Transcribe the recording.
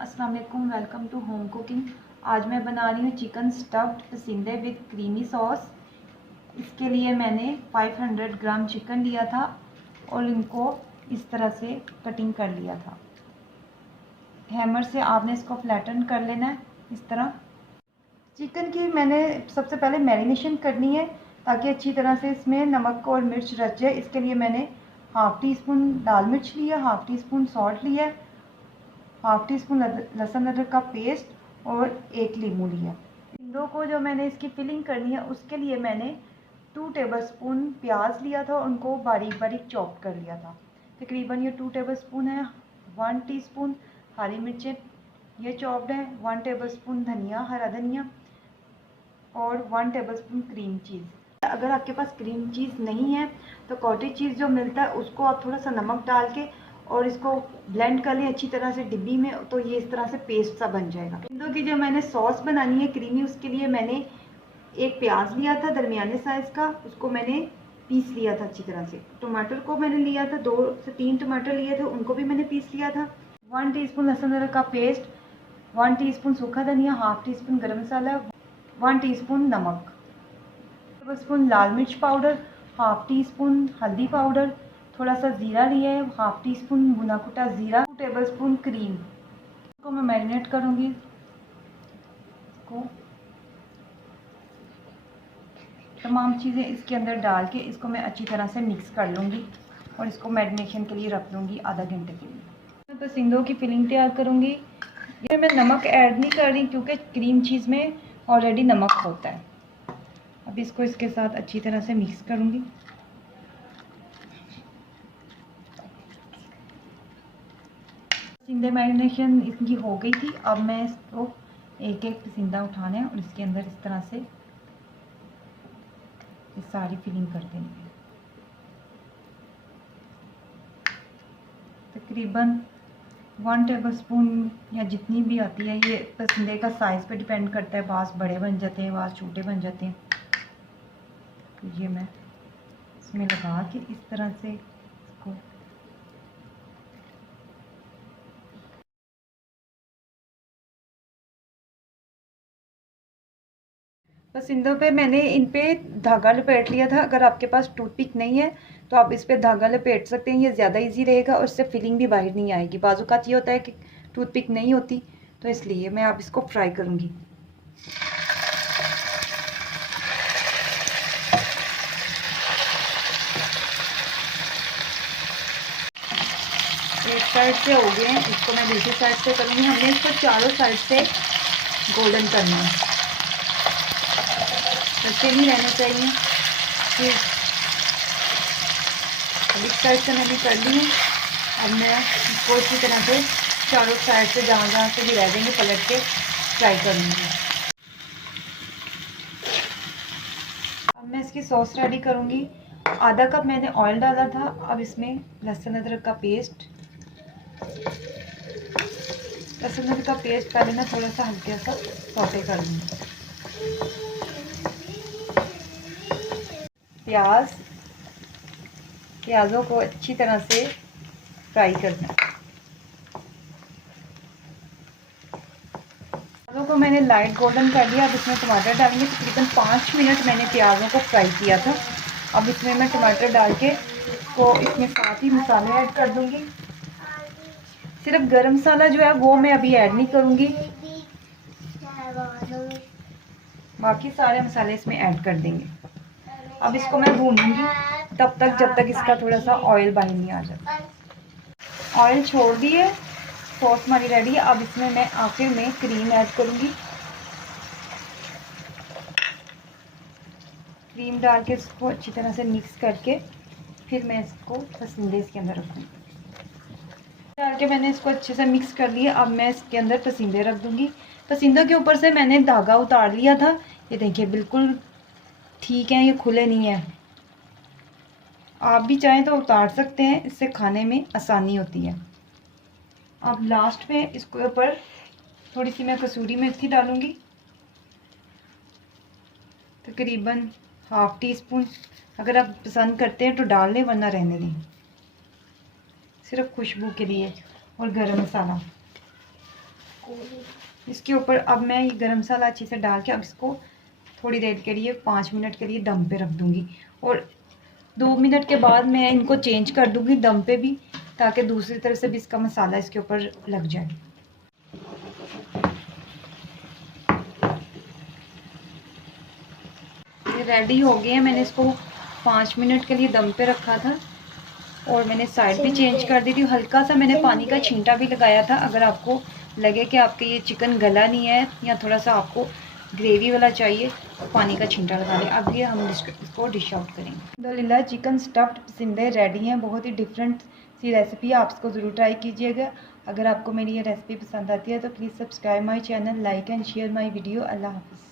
अस्सलाम वालेकुम, welcome to home cooking. आज मैं बना रही हूँ chicken stuffed pasande with creamy sauce. इसके लिए मैंने 500 ग्राम चिकन लिया था और इनको इस तरह से कटिंग कर लिया था। हैमर से आपने इसको फ्लैटन कर लेना है इस तरह। चिकन की मैंने सबसे पहले मैरिनेशन करनी है ताकि अच्छी तरह से इसमें नमक और मिर्च रच जाए। इसके लिए मैंने हाफ़ टी स्पून लाल मिर्च लिया, हाफ़ टी स्पून सॉल्ट लिया, हाफ़ टी स्पून लहसुन अदरक का पेस्ट और एक लीमू लिया। इन दो को जो मैंने इसकी फिलिंग करनी है उसके लिए मैंने 2 टेबलस्पून प्याज लिया था, उनको बारीक बारीक चॉप कर लिया था। तकरीबन ये 2 टेबलस्पून है। 1 टीस्पून हरी मिर्चें ये चॉप्ड है, 1 टेबलस्पून धनिया, हरा धनिया और 1 टेबलस्पून क्रीम चीज़। अगर आपके पास क्रीम चीज़ नहीं है तो कॉटेज चीज़ जो मिलता है उसको आप थोड़ा सा नमक डाल के और इसको ब्लेंड कर लें अच्छी तरह से डिब्बी में, तो ये इस तरह से पेस्ट सा बन जाएगा। इन की जो मैंने सॉस बनानी है क्रीमी, उसके लिए मैंने एक प्याज लिया था दरमियाने साइज़ का, उसको मैंने पीस लिया था अच्छी तरह से। टमाटर को मैंने लिया था 2 से 3 टमाटर लिए थे, उनको भी मैंने पीस लिया था। 1 टीस्पून लहसुन अदरक का पेस्ट, 1 टीस्पून सूखा धनिया, हाफ़ टी स्पून गर्म मसाला, 1 टीस्पून नमक, टेबलस्पून लाल मिर्च पाउडर, हाफ़ टी स्पून हल्दी पाउडर, थोड़ा सा ज़ीरा लिया है, हाफ़ टी स्पून भुना कुटा ज़ीरा, 2 टेबलस्पून क्रीम। इसको मैं मैरिनेट करूँगी। इसको तमाम चीज़ें इसके अंदर डाल के इसको मैं अच्छी तरह से मिक्स कर लूँगी और इसको मैरिनेशन के लिए रख लूँगी आधा घंटे के लिए। मैं पसिंदों की फिलिंग तैयार करूँगी। ये मैं नमक ऐड नहीं कर रही क्योंकि क्रीम चीज़ में ऑलरेडी नमक होता है। अब इसको इसके साथ अच्छी तरह से मिक्स करूँगी। पसिंदे मैरिनेशन इनकी हो गई थी। अब मैं इसको एक एक पसिंदा उठाना है और इसके अंदर इस तरह से ये सारी फिलिंग कर देनी है। तकरीबन 1 टेबलस्पून या जितनी भी आती है, ये पसिंदे का साइज़ पे डिपेंड करता है। बाज़ बड़े बन जाते हैं, बाज़ छोटे बन जाते हैं। तो ये मैं इसमें लगा के इस तरह से इसको पसिंदों पे मैंने इन पे धागा लपेट लिया था। अगर आपके पास टूथपिक नहीं है तो आप इस पे धागा लपेट सकते हैं, ये ज़्यादा इजी रहेगा और इससे फिलिंग भी बाहर नहीं आएगी। बाजू का ये होता है कि टूथपिक नहीं होती, तो इसलिए मैं अब इसको फ्राई करूँगी। एक साइड से हो गए हैं, इसको मैं दूसरी साइड से करूँगी। हमने इसको चारों साइड से गोल्डन करना है, कच्चे नहीं रहने चाहिए। फिर इस साइड से मैंने कर ली है। अब मैं इसको इसी तरह से चारों साइड से जहाँ जहाँ से भी रह देंगे पलट के फ्राई करूँगी। अब मैं इसकी सॉस रेडी करूँगी। आधा कप मैंने ऑयल डाला था। अब इसमें लहसुन अदरक का पेस्ट, लहसुन अदरक का पेस्ट पहले मैं थोड़ा सा हल्का सा सौटे कर लूँगी। प्याज़ों को अच्छी तरह से फ्राई करना है। प्याज़ों को मैंने लाइट गोल्डन कर लिया। अब इसमें टमाटर डालेंगे। तकरीबन 5 मिनट मैंने प्याज़ों को फ्राई किया था। अब इसमें मैं टमाटर डाल के इसको इसमें साथ ही मसाले ऐड कर दूंगी। सिर्फ गरम मसाला जो है वो मैं अभी ऐड नहीं करूँगी, बाकी सारे मसाले इसमें ऐड कर देंगे। अब इसको मैं भूनूंगी तब तक जब तक इसका थोड़ा सा ऑयल बाहर नहीं आ जाता। ऑयल छोड़ दिए, सॉस हमारी रेडी है। अब इसमें मैं आखिर में क्रीम ऐड करूँगी। क्रीम डाल के इसको अच्छी तरह से मिक्स करके फिर मैं इसको पसिंदे इसके अंदर रखूँगी। डाल के मैंने इसको अच्छे से मिक्स कर लिया। अब मैं इसके अंदर पसिंदे रख दूँगी। पसिंदों के ऊपर से मैंने धागा उतार लिया था। ये देखिए बिल्कुल ठीक है, ये खुले नहीं है। आप भी चाहें तो उतार सकते हैं, इससे खाने में आसानी होती है। अब लास्ट में इसके ऊपर थोड़ी सी मैं कसूरी मेथी डालूँगी, तकरीबन हाफ़ टी स्पून। अगर आप पसंद करते हैं तो डाल लें, वरना रहने दें, सिर्फ खुशबू के लिए। और गरम मसाला, इसके ऊपर अब मैं ये गरम मसाला अच्छे से डाल के अब इसको थोड़ी देर के लिए 5 मिनट के लिए दम पे रख दूँगी और 2 मिनट के बाद मैं इनको चेंज कर दूँगी दम पे भी, ताकि दूसरी तरफ से भी इसका मसाला इसके ऊपर लग जाए। ये रेडी हो गए हैं। मैंने इसको 5 मिनट के लिए दम पे रखा था और मैंने साइड भी चेंज कर दी थी। हल्का सा मैंने पानी का छींटा भी लगाया था, अगर आपको लगे कि आपके ये चिकन गला नहीं है या थोड़ा सा आपको ग्रेवी वाला चाहिए तो पानी का छींटा लगा लें। अब ये हम इसको डिश आउट करेंगे। अल्हम्दुलिल्लाह चिकन स्टफ्ड पसंदे रेडी हैं। बहुत ही डिफरेंट सी रेसिपी है, आप इसको ज़रूर ट्राई कीजिएगा। अगर आपको मेरी ये रेसिपी पसंद आती है तो please subscribe my channel, like and share my video. अल्लाह हाफ़िज़।